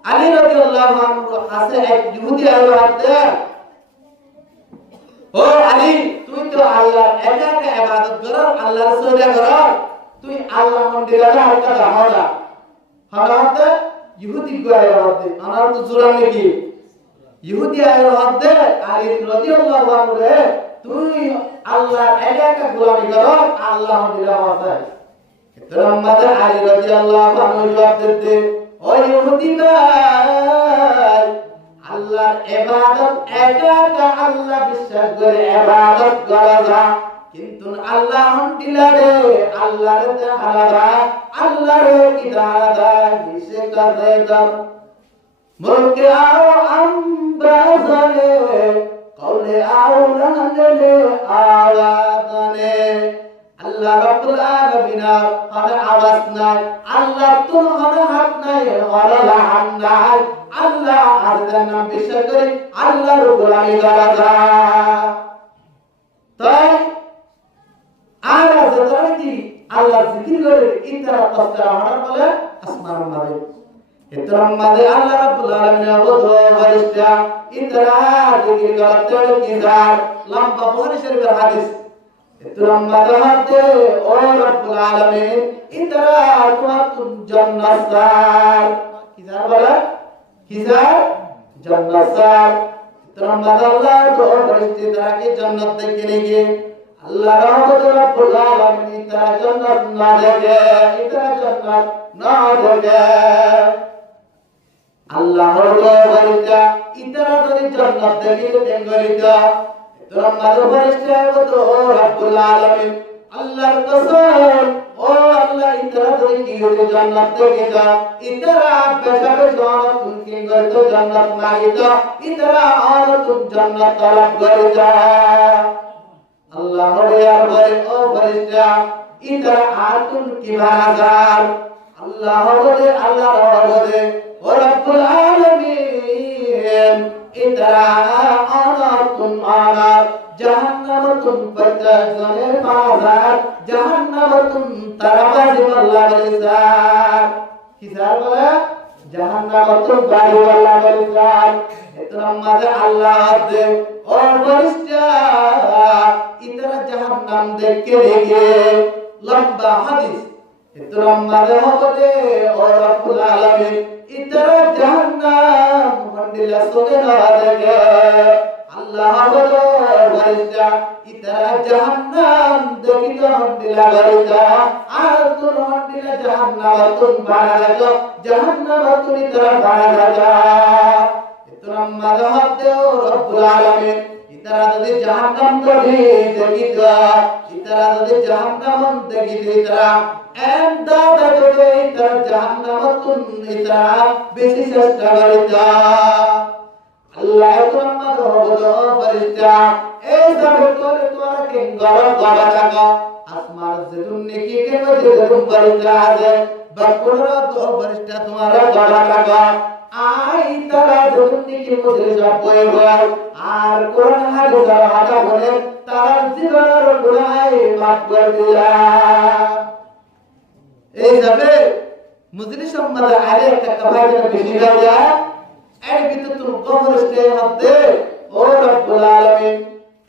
আলী রাদিয়াল্লাহু আনহু আছে এক ইহুদি আইলো হাতে ও আলী তুই তো আল্লাহর একা একা ইবাদত কর আল্লাহর সজদা কর তুই আল্লাহ মন্দিরে হালকা দাওলা হারাতে ইহুদি গয়ার হাতে আমার তো জোরাম নাকি ইহুদি আইলো হাতে আলী রাদিয়াল্লাহু আনহু রে তুই আল্লাহর একা একা গোলামি কর আল্লাহ মন্দিরে আছে তোমাদের আলী রাদিয়াল্লাহু আনহু জবাব দিতে ও ইহুদি ভাই আল্লাহর ইবাদত একা একা আল্লাহ বিশ্বাস করে ইবাদত করা যায় কিন্তু আল্লাহ হন্ডিলারে আল্লাহর দেখারা আল্লাহর ইদারা হিসে করে দাও মুলকে আও আমবাজনে কওলে আও লাহনে আওয়াজনে আল্লাহ রাব্বুল আলামিন আর আওয়াজ নাই আল্লাহ তোর হাত নাই আর লাহান নাই আল্লাহ আল্লাহর নাম বিশ্বাস করে আল্লাহর গোলামি করা যায় তাই আর যতই আল্লাহ জিকির করে ইতরা কষ্টা হওয়ার বলে আসমান মারে ইতরা মারে আল্লাহ রাব্বুল আলামিন বলো ফেরেশতা ইতরা জিকির করতে কি যায় লম্বা বুখারী শরীফের হাদিস ইতরামাদাতে ও রব্বুল আলামিন ইতরাতুন জান্নাতার কিজার বলে কিজার জান্নাতার ইতরামাদাল্লাহ তো ফেরেশতা তাকে জান্নাত দেখে নিয়ে আল্লাহ রব্বুল আলামিন তারা জান্নাত না দেখে ইতরা জান্নাত না দেখে আল্লাহ ফেরেশতা ইতরা যদি জান্নাত দেখে তেঙ্গলিতা তোমাদের ফেরেশতা বলো রব্বুল আলামিন আল্লাহর কসম ও আল্লাহ ইতরা করে কি হতে জান্নাত থেকে যা ইতরা বেশাবে জান্নাত তুমি গত জান্নাত মাগিতা ইতরা আর তুমি জান্নাত তলব করে যা আল্লাহ আর বলে ও ফেরেশতা ইতরা আর তুমি কি ভাগার আল্লাহ বলে ও রব্বুল আলামিন ইতরা আনাতুন আনার জাহান্নামাতুন ফাতাজনে ফাজার জাহান্নামাতুন তারাবাজি আল্লাহ বলিসার কিসার বলে জাহান্নামাতুন বাড়ি আল্লাহ বলিসার এতরা মাঝে আল্লাহ দে ও ফেরেশতা ইতরা জাহান্নাম দেখে দেখে লম্বা হাদিস এতরা মাঝে হবে ও রব্বুল আলামিন ইতরা জাহান্নাম মন্দিলা সোগে না দেখে আল্লাহ বলো ফেরেশতা ইতরা জাহান্নাম দেখিতো মন্দিলা গরিতা আর তুন মন্দিলা জাহান্নাম তুন বাড়া জাহান্নাম তুন ইতরা বাড়া যা ইতরা মাযহাব দেও রব্বুল আলামিন ইতরা যদি জাহান্নাম দেখিতো ইতরা যদি জাহান্নাম দেখিতো ইতরা এন্দা দেখে ইতরা জাহান্নাম তুন ইতরা বেশি চেষ্টা করিতা আল্লাহ তোমার হলো ফেরেশতা এই সবে তোরে তোরা কে গরম করা জায়গা আসমান জেদুন নেকি কে মধ্যে জেদুন ফেরেশতা আছে বকুরা তো ফেরেশতা তোমার করা জায়গা আই তারা জেদুন নেকি মধ্যে সব বই হয় আর কোরআন হাদিস আর হাদা বলে তার জীবনের গুনাহ মাফ করে দিলা এই সবে মুজরিম সম্মাদ আলে একটা কবাইর বেশি হয়ে যায় এর ভিতর তুমি কবরস্থানের মধ্যে ও রব্বুল আলামিন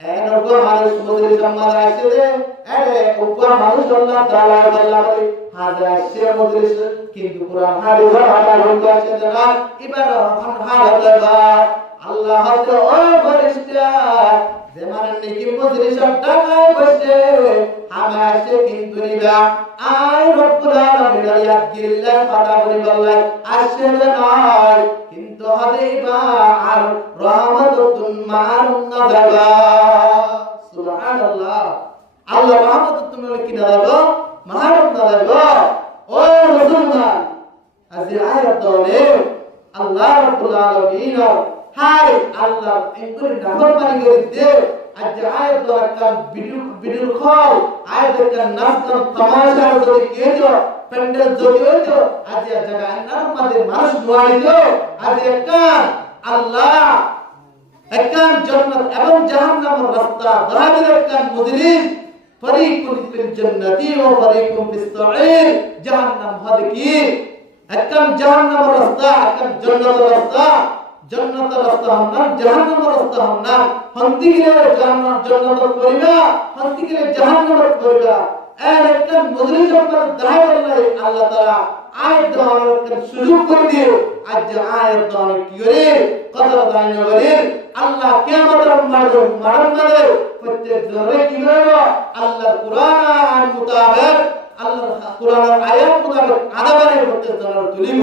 এন ko মানুষ মজলিস আমার আসে দে আরে উপর মানুষ আল্লাহ তাআলা আল্লাহ বলে হাজা আসে মজলিস কিন্তু কোরআন হাদিস হালা হইতে আসে না এবার হালা আল্লাহ তো ও ফেরেশতা যেমন নাকি মজলিস টাকায় বসে হামাসে কিন্তু নিবা আই রব্বুল আলামিন ইয়াকিল্লাহ কথা বলি বললেন আসে না কিন্তু হাদিবা আর রহমাতুন মারুন নাযাবা সুবহানাল্লাহ আল্লাহ রহমাতুন তুমি কি নাযাবা মারুন নাযাবা ও মুসলমান আজি আয়াত দলে আল্লাহ রাব্বুল আলামিন হাই আল্লাহ এগুলি নাফরমানি করে দে আজ আয়াত দলে কান ভিডিও কল আয়াত কান নাচ কান তামাশা যদি কেছো প্যান্ডেল যদি হইতো আজ জায়গা আনার মধ্যে মানুষ নোয়াইতো আজ কান আল্লাহ একান জান্নাত এবং জাহান্নামের রাস্তা দাঁড়াবে কান মজলিস ফরিকুন ফিল জান্নাতি ওয়া ফরিকুন ফিস সাঈর জাহান্নাম হদে কি একান জাহান্নামের রাস্তা একান জান্নাতের রাস্তা জান্নাতের রাস্তা হন না জাহান্নামের রাস্তা হন না হন্তি গেলে জান্নাতের করিবা হন্তি গেলে জাহান্নামের করিবা আর একটা মজলিস আপনার দাঁড়াবে আল্লাহ তাআলা আয়াত দেওয়ার সুযোগ করে দিয়ে আজ আয়াত দেওয়ার কি করে কথা দাঁড়ানো করে আল্লাহ কিয়ামতের মাঠে প্রত্যেক জনে কি হবে আল্লাহর কোরআন মোতাবেক আল্লাহর কোরআনের আয়াত মোতাবেক আদাবারে প্রত্যেক জনের তুলিব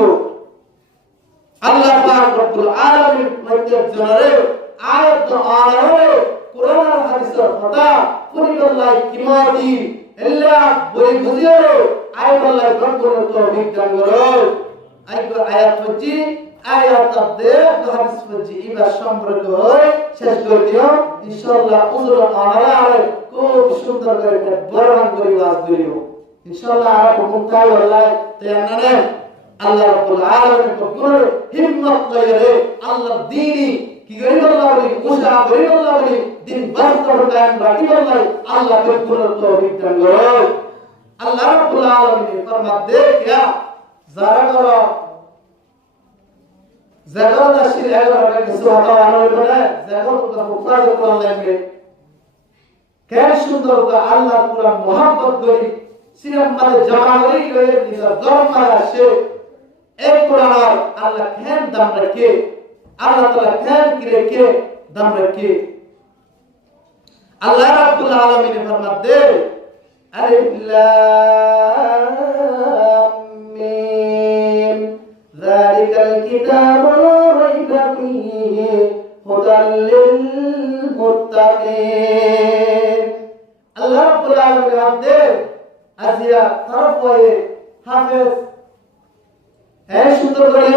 আল্লাহ পাক রব্বুল আলামিন প্রত্যেক জনের আয়াত দেওয়ার কোরআনের হাদিসের কথা পরিবল্লাই কিমাতি এল্লা বই বুঝিও আয়াতুল্লাহ রব্বুল তৌফিক দান করো আয়াত পড়ছি আয়াত দে হাদিস পড়ছি এবার সম্পর্ক শেষ করে দিও ইনশাআল্লাহ উজুর আনারে খুব সুন্দর করে বর্ণনা করি ওয়াজ করিও ইনশাআল্লাহ আর মুক্তাই আল্লাহ তায়ান্নানে আল্লাহ রাব্বুল আলামিন কবুল হিম্মত লইরে আল্লাহর দ্বীনি কি করিব আল্লাহ বলি উসা করিব আল্লাহ বলি দিন বাস্তব কায়েম রাখিব আল্লাহ আল্লাহ কবুল তৌফিক দান করো আল্লাহ রাব্বুল আলামিন ফরমাতে কিয়া যারা করো জাগর দাসির এগারো কিছু হতা আলোয় বলে জাগর তো মুফাজ কোরআন লাগবে কেন সুন্দর তো আল্লাহ কোরআন মোহাম্মত করি সিরাম মানে জামালি লয়ে নিজের দরবার আসে এই কোরআন আল্লাহ কেন দাম রাখে আল্লাহ তাআলা কেন কি রেখে দাম রাখে আল্লাহ রাব্বুল আলামিন ফরমাতে আলিফ লাম মিম যালিকাল কিতাবু লা রাইবা ফীহি হুদাল লিল মুত্তাকিন আল্লাহ রাব্বুল আলামিন আমাদের আজিয়া তরফ হয়ে হাফেজ এই সুন্দর করে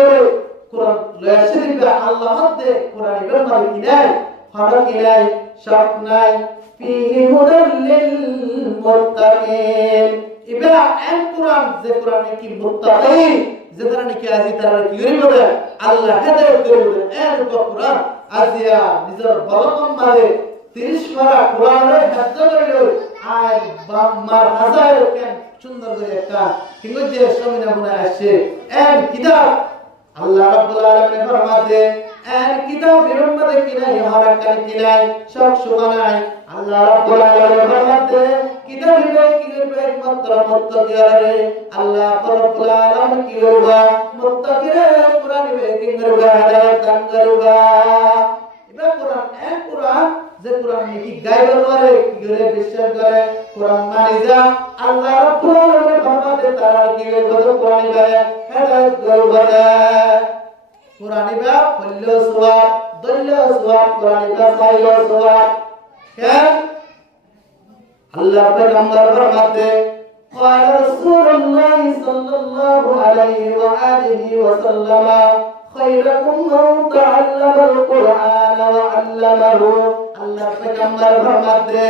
কোরআন লয়েছে দিবে আল্লাহ মধ্যে কোরআন ইবের মাল কি নাই ফারাক নাই শাক নাই ফীহি হুদাল লিল মুত্তাকিন ইবা আল কোরআন যে কোরআনে কি মুত্তাকিন যে তারা নাকি আজি তারা কি করিবে আল্লাহ হেদায়েত করিবে এই কোরআন আজিয়া নিজের বলকম মারে 30 পারা কোরআনের হাফেজ করিল আর মার হাজার কেন সুন্দর করে একটা কিন্তু যে সময় মনে আসে এই কিতাব আল্লাহ রাব্বুল আলামিন ফরমাতে এই কিতাব বিরম্মতে কিনাই হারাকান কিনাই সব সমানাই আল্লাহ রাব্বুল আলামিন ফরমাতে কিতাব হিবে কি করবে একমাত্র মুত্তাকিরে আল্লাহ রাব্বুল আলামিন কি করবে মুত্তাকিরে কোরআন হিবে কি করবে হেদায়েত দান করবে এবার কোরআন এক কোরআন যে কোরআন কি গায়বার করে কি করে বিশ্বাস করে কোরআন মানে যা আল্লাহ রাব্বুল আলামিন ফরমাতে তারা কি করবে কোরআন গায় হেদায়েত করবে কোরআন বা পড়লো সওয়াব দল্লো সওয়াব কোরআন বা খাইলো সওয়াব কেন আল্লাহ পয়গম্বর ফরমাতে قال رسول الله صلى الله عليه وآله وسلم خيركم من تعلم القرآن وعلمه আল্লাহ পয়গম্বর ফরমাতে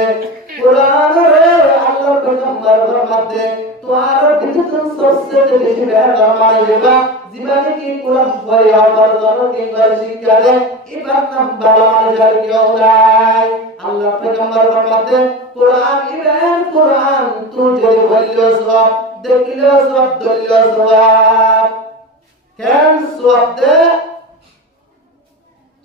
কোরআন রে আল্লাহ পয়গম্বর ফরমাতে তোমার ভিতর সবচেয়ে বেশি বেহতরমান যেবা জীবনে কি কোরআন পড়ে আমার জন্য কি করে শিক্ষা দেয় এবার নাম ভালো মানুষের কেউ নাই আল্লাহ পয়গম্বর ফরমাতে কোরআন ইবেন কোরআন তুই যদি বললো সব দেখলো সব দললো সব কেন সব দে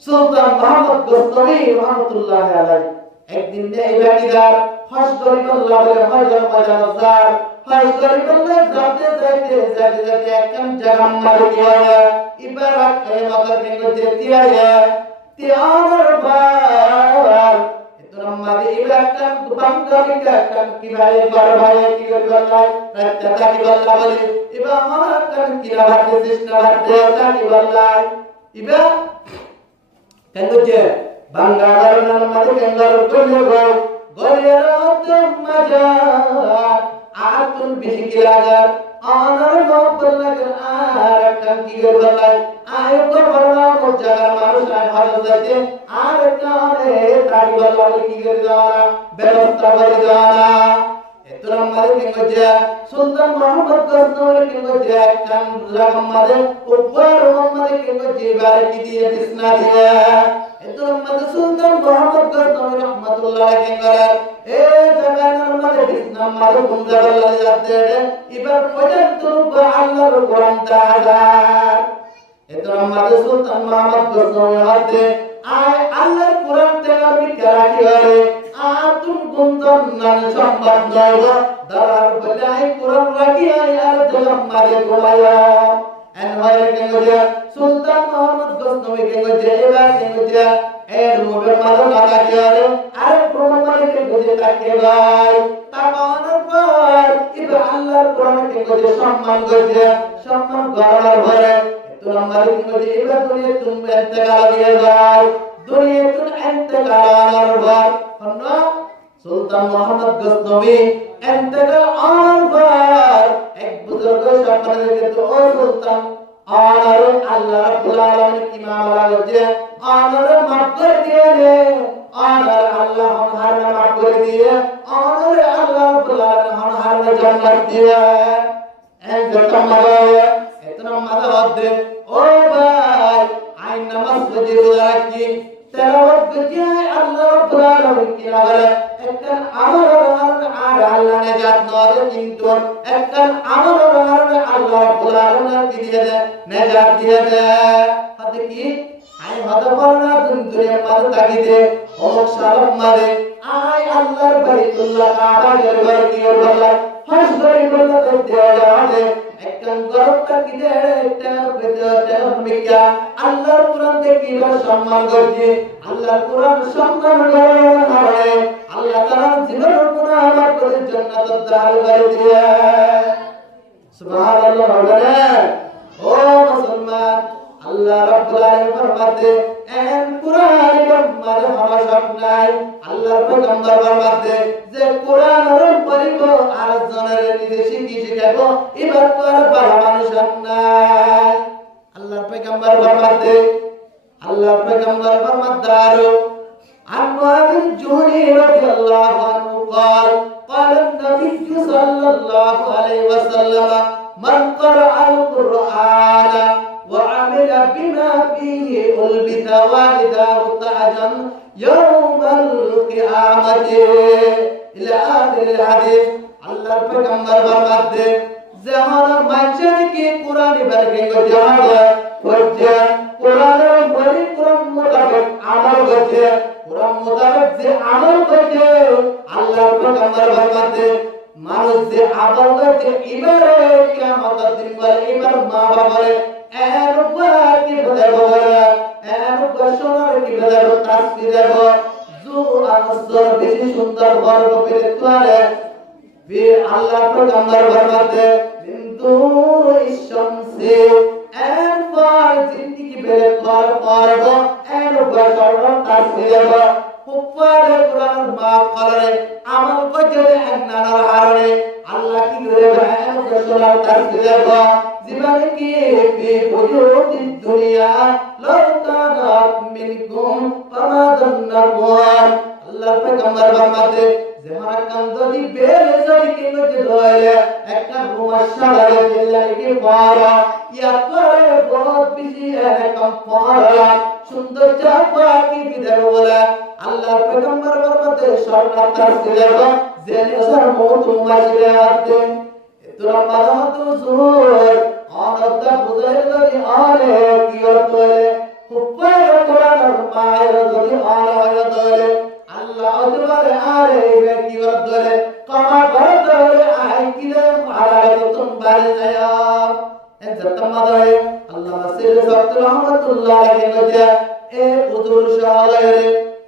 সুলতান মুহাম্মদ গস্তমি রহমাতুল্লাহ আলাইহি একদিন এই ব্যক্তিদার হজ করি আল্লাহ বলে হজর মজার হজ করি বললে যাতে একদম জাগাম মারি গিয়া ইবারত করে মাথা কেঙ্গো যেতিয়াতিয়ার বার এতরা মাদি ইবারত বাঙ্গালি কাম কি ভাই বার ভাই কি করে বললাই রাতটা কি বললা বলে ইবা আমার কাম কি রাতে চেষ্টা করতে তা কি বললাই ইবা কেঙ্গো যে বাঙ্গালার নাম মাদি কেঙ্গো কইলো গয়ের আদম মাজার আতুন বিহি লাগার আনার নবল লাগার আর কাম কি করে বললাই আয় তো বড় জায়গার মানুষ আয় ভালো যাচ্ছে আর কানে তাই বললা কি করে যাওয়া ব্যবস্থা করে যাওয়া এতরা মারে কেঙ্গো যে সুলতান মোহাম্মদ গজনবী কেঙ্গো যে কাম লাগাম মারে উপর মারে কেঙ্গো যে বারে কি দিয়ে বিছনা দিয়ে এতরা মারে সুলতান মোহাম্মদ গজনবী রহমাতুল্লাহ কেঙ্গো এ জায়গার মারে বিছনা মারে গুঞ্জা বললা যাচ্ছে এবার পর্যন্ত আল্লাহর কোরআন তাআলা এতরা মারে সুলতান মোহাম্মদ গজনবী হাতে আয় আল্লাহর কোরআন তাআলা বিকরা কি করে আতুম গুঞ্জন নাম সম্মান নয় দারার বজায় কোরআন রাখি আয় আর জলম মারে গোলায়া এন হয় কেঙ্গো যে সুলতান মোহাম্মদ গজনবী কেঙ্গো যে এবার কেঙ্গো যে এর মুখের মাঝে লাগা গিয়ারে আর প্রমাণ মানে কেঙ্গো যে তাকে ভাই তাকানোর পর ইবা আল্লাহর কোরআন কেঙ্গো যে সম্মান করছে সম্মান করার পরে তো আমাদের কেঙ্গো যে এবার দুনিয়া তুমি ইন্তেকাল হয়ে যায় দুনিয়া তুমি ইন্তেকাল হওয়ার পর সুলতান মোহাম্মদ গজনবী ইন্তেকাল হওয়ার পর এক বুজুর্গ সম্মানের কিন্তু ও সুলতান আর আল্লাহ রাব্বুল আলামিন কি মামলা করছে আর মাফ করে দিয়ে রে আর আল্লাহ হারনা মাফ করে দিয়ে আর আল্লাহ রাব্বুল আলামিন হারনা জান্নাত দিয়ে এক যখন মারা এতনা মারা হচ্ছে ও ভাই আই নামাজ পড়ে রাখি তেলাওয়াত করতে আল্লাহ রাব্বুল আলামিন কি বলে একটা আমল আর আল্লাহ নাজাত নয় কিন্তু একটা আমল আর আল্লাহ রাব্বুল আলামিন কি দিয়ে দেয় নাজাত দিয়ে দেয় হাতে কি আই হতে পারে না দুনিয়ার মাঝে তাকিয়ে অমুক সালাম মারে আই আল্লাহর বাইতুল্লাহ কাবার ঘর কি বললা হজ করি বললা করতে যাবে একদম গরবটা কি দে একটা বেদা মিকা আল্লাহর কোরআন দেখি সম্মান করছে আল্লাহর কোরআন সম্মান করে আল্লাহ তাআলা জীবনের গুনাহ মাফ করে জান্নাত দান করে দিয়ে সুবহানাল্লাহ বলে ও মুসলমান আল্লাহ রাব্বুল আলামিন ফরমাতে এন কুরআন মার হওয়া সব নাই আল্লাহর পয়গম্বর ফরমাতে যে কুরআনের পড়িব আর জনের নিজে শিখাবো এবার তো আর বড় মানুষ নাই আল্লাহর পয়গম্বর ফরমাতে আল্লাহর পয়গম্বর ফরমাদারো عن الجهني رضي الله عنه قال النبي صلى الله عليه وسلم من قرأ القرآن وعمل بما فيه ألبس والداه تاجا يوم القيامة إلى آخر الحديث الله پیغمبر فرماتے زمان منشر کی قرآن برکے کو جہاں وجہ قرآن بری قرآن مطابق عمل وجہ قرآن مطابق যে আমল করছে আল্লাহর পয়গম্বর ফরমাতে মানুষ যে আমল করছে এবারে কিয়ামতের দিন বলে এবার মা বাবারে এর উপর কি বলে এর উপর সোনার কি বলে তাসবি দেব জু আনসর বেশি সুন্দর বর্গ পেতে পারে বি আল্লাহর পয়গম্বর ফরমাতে কিন্তু ইশামসে এর পর জিন্দেগি বের করব এর উপর সর্ব তাসবি দেব উপরে কোরআন মাফ করে আমল করতে একনার হারে আল্লাহ কি করে এর উপর সোনার তাসবি দেব জীবনে কি ফি বুজুদি দুনিয়া লাউ কানাত মিনকুম ফামাদান্নাকুম আল্লাহর পয়গম্বর ফরমাতে যেমন কান্দদি বেলে জড়ি কে মধ্যে দলে একটা রুমাশা লাগে দিল্লাই কি পারা ইয়া করে বহুত বেশি এরকম পারা সুন্দর চাপা কি বিদায় বলে আল্লাহর পয়গম্বর ফরমাতে সরকার তার ছেলে জেনে সর মত মাসিলে আতে তোরা মাদাত জোর অনন্ত বুঝাই যদি আলে কি অর্থে হুপায় কোরআন মায়ের যদি আলে হয় দলে আল্লাহ হতে পারে আরে কি করে ধরে কমা করে ধরে আই কি রে মারা তুমি বাড়ি যায় এ জতমাদে আল্লাহ মাসির সত্য রহমাতুল্লাহ আলাইহি এ উজুর শাহরে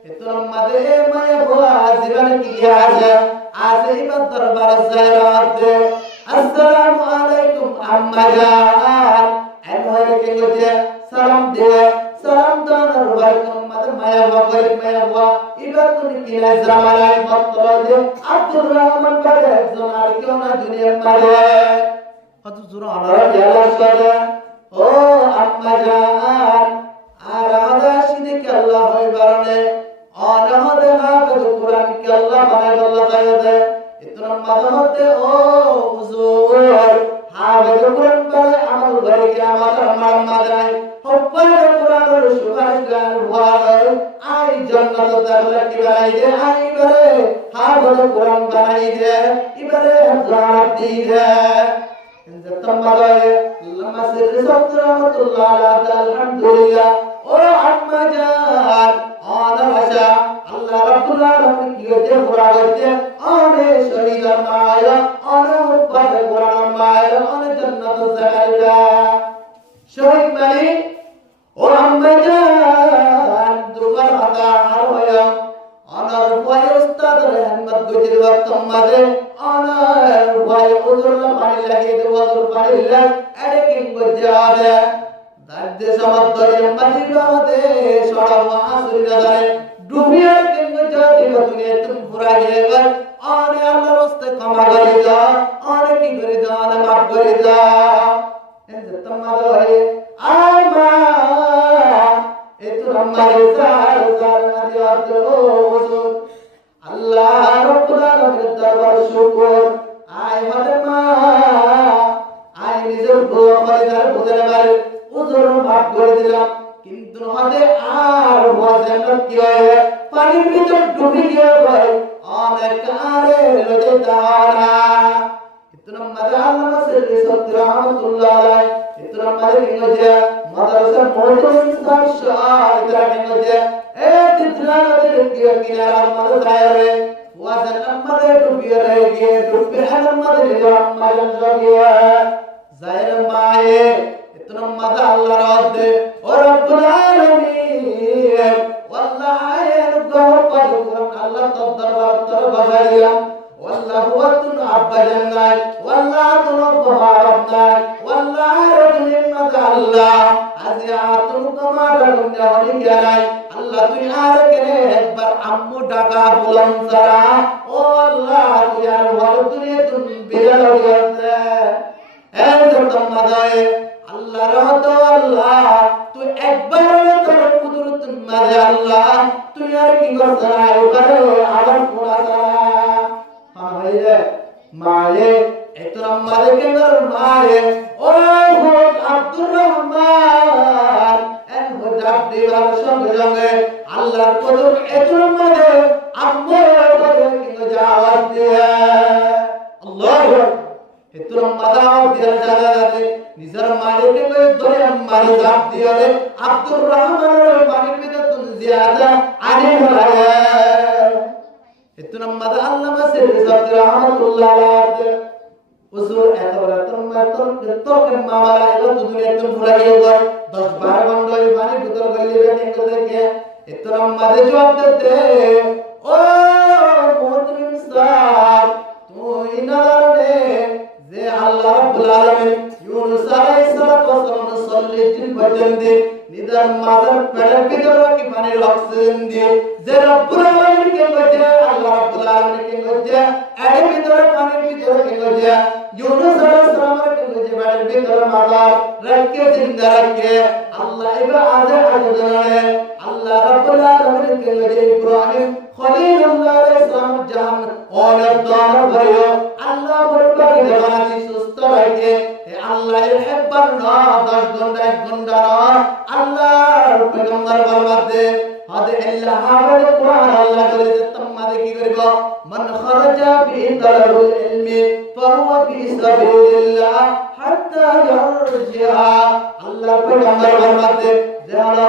এতরম মাদে মায়া হুয়া জীবন কি আছে আছে ইবাদ দরবার জায়রাত আসসালামু আলাইকুম আম্মা জান এন হয়ে কে গজে সালাম দে সালাম দানার ওয়ালাইকুম মাদে মায়া হুয়া ইবাদ তুমি কি না জামালাই বত্তর দে আব্দুর রহমান বারে একজন আর কেউ না দুনিয়ার মারে কত জোর আনারা জালাস করে ও আম্মা জান আর আদাশিদে কে আল্লাহ হয় বারনে অনহদে হাফেজ কুরআন কে আল্লাহ বানায় আল্লাহ তাআলা ইতনা মাদহতে ও হুজুর হাফেজ কুরআন বলে আমল করে কি আমাদের আমার মাদাই হব্বাল কুরআনের সুপারিশ গান ভাই আই জান্নাত দাখলা কি বানাই দে আই বারে হাফেজ কুরআন বানাই দে ইবারে জানাত দি দে জতমাদায়ে আল্লামা সিররি সত্য রহমাতুল্লাহ আলাইহি আলহামদুলিল্লাহ ও আম্মা জান আনা ভাষা আল্লাহ রাব্বুল আলামিন কি হতে পুরা করতে আনে শহীদ মায়া আনে উপাদ কোরআন মায়া আনে জান্নাত জায়গা শহীদ মানে ও আম্মা জান দুবার হাতা আর হয় আনার ভয় উস্তাদ রহমত গুজির ওয়াক্ত মাঝে আনার ভয় উজুরলা পানি লাগিয়ে দে ওজুর পানি লাগ আরে কি গজারে দাদ্দে সমাদরে মজিবাদে সড়াওয়া আসুরি নজরে ডুবিয়ার কে গজারে দুনিয়া তুমি পুরা গিয়ে গয় আনে আল্লাহর রাস্তে ক্ষমা করে দাও আনে কি করে দাও আনে মাফ করে দাও এতে তোমারে আমা এতো আমারে জার জার নাদিয়াত ও হুজুর আল্লাহ রাব্বুল আলামিনের দরবার শুকর আয় হদে মা আয় নিজের দোয়া করে দার বুঝারে মারে উজুর মাফ করে দিলাম কিন্তু হদে আর ওয়াজানত কি হয় পানির ভিতর ডুবে গিয়ে ভাই অনেক আরে রোজে দানা ইতনা মজা আল্লাহ সিররি সত্য রহমাতুল্লাহ আলাইহি ইতনা মজা কি মজা মাদ্রাসা মওজুদ ইনসান শাহ ইতনা কি মজা এ জিতনা নদীর কিনারা মাদ্রাসা রে ওয়াজান আমাদের ডুবিয়ে রয়ে গিয়ে ডুবে আমাদের মায়ান জগিয়ে জায়ের মায়ে ইতনা মজা আল্লাহ রাতে ও রব্বুল আলামিন ওয়াল্লাহি রব্বুল পাকুম আল্লাহ তোর দরবার তোর বাজাইয়া والله وطن عبا جناي والله تنبها ربناي والله رجل مدى الله عزياتم كما رجل ونكيناي الله تيارك نهبر عمو دقا بلن سرا والله تيار ورطني تنبيل ويرد ايضا مدى الله رحمة الله تو একবার তোর কুদরত মাঝে আল্লাহ তুই আর কি করছাই ওরে আমার কোনা মায়ে মায়ে এতরা মারে কেমর মায়ে ও ভোট আব্দুর রহমান এন ভোট দিবার সঙ্গে সঙ্গে আল্লাহর কদর এতরা মারে আম্মু বলে কি জাওয়াত দিয়ে আল্লাহু এতরা মাদাও দিয়ে জানাতে নিজের মালিককে ধরে মারে জাপ দিয়ে আব্দুর রহমানের পানির ভিতর তুই জিয়াদা আনি হলায় ইতনা মাদা আল্লাহ মাসির সত্য রহমাতুল্লাহ আলাইহি হুজুর এতবার তোর মামারা এলো দুনিয়া একদম পুরা গিয়ে গয় 10-12 গন্ডল পানি ভিতর গলিয়ে দেখে দেখে ইতনা মাদে জবাব দিতে ও মুহতরম সাহেব তুই না রে যে আল্লাহ রাব্বুল আলামিন ইউনূস আলাইহিস সালাতু ওয়াস সালাম 40 দিন পর্যন্ত নিদার মাদার পেটের ভিতরে কি পানি অক্সিজেন দিয়ে যে রব্বুল আলামিন কে বলে আল্লাহ রাব্বুল আলামিন কে বলে এর ভিতরে পানির ভিতরে কে বলে ইউনূস আলাইহিস সালামের কে বলে পানির ভিতরে মাদার রাখকে জিন্দা রাখে আল্লাহ ইবা আজে আজে আল্লাহ রাব্বুল আলামিন কে বলে ইব্রাহিম খলিলুল্লাহ আলাইহিস সালাম জান অনেক দর भयो আল্লাহ বরবার দেওয়ানি সুস্থ রাখে আল্লাহ ইহব্বার না 10 ঘন্টা 1 ঘন্টা না আল্লাহর পয়গম্বর বলবাতে হাদে আল্লাহ হাওয়াল কুরআন আল্লাহ বলে তোমাদে কি করিব মান খারাজা ফি তালাবুল ইলমি ফাহুয়া ফি সাবিলিল্লাহ হাত্তা ইয়ারজিআ আল্লাহর পয়গম্বর বলবাতে যারা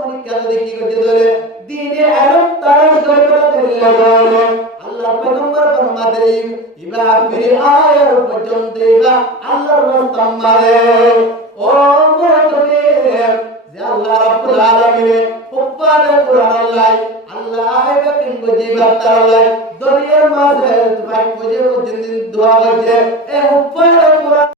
মানে কাজে কি করতে দলে দিনে আরব তার জগতে লাগালে আল্লাহ পয়গম্বর ফরমাতে ইবা ফির আয়ার পর্যন্ত ইবা আল্লাহর রাস্তা মারে ও মুরতবে যে আল্লাহ রাব্বুল আলামিন হুব্বানে কুরআন আল্লাহ আইবা কিন বুঝিবা তাআলা দরিয়ার মাঝে ভাই বুঝে বুঝিন দোয়া করছে এ হুব্বানে